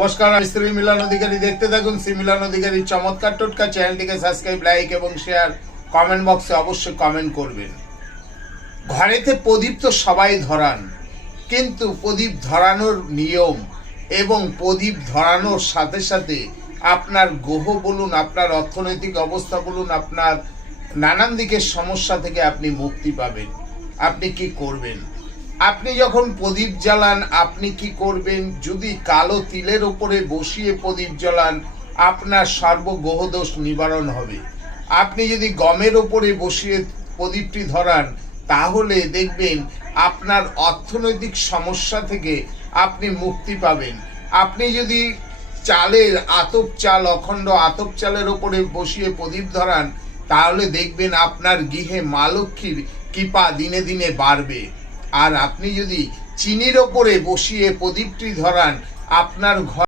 নমস্কার, আমি শ্রী মিলন অধিকারী। দেখতে থাকুন শ্রী মিলন অধিকারী চমৎকার টোটকা। চ্যানেলটিকে সাবস্ক্রাইব, লাইক এবং শেয়ার, কমেন্ট বক্সে অবশ্যই কমেন্ট করবেন। ঘরেতে প্রদীপ তো সবাই ধরান, কিন্তু প্রদীপ ধরানোর নিয়ম এবং প্রদীপ ধরানোর সাথে সাথে আপনার গ্রহ বলুন, আপনার অর্থনৈতিক অবস্থা বলুন, আপনার নানান দিকের সমস্যা থেকে আপনি মুক্তি পাবেন। আপনি কি করবেন? আপনি যখন প্রদীপ জ্বালান আপনি কি করবেন? যদি কালো তিলের উপরে বসিয়ে প্রদীপ জ্বালান, আপনার সর্বগ্রহদোষ নিবারণ হবে। আপনি যদি গমের উপরে বসিয়ে প্রদীপটি ধরান, তাহলে দেখবেন আপনার অর্থনৈতিক সমস্যা থেকে আপনি মুক্তি পাবেন। আপনি যদি চালের আতপ চাল, অখণ্ড আতপ চালের উপরে বসিয়ে প্রদীপ ধরান, তাহলে দেখবেন আপনার গৃহে মা লক্ষ্মীর কৃপা দিনে দিনে বাড়বে। আর আপনি যদি চিনির ওপরে বসিয়ে প্রদীপটি ধরান, আপনার ঘর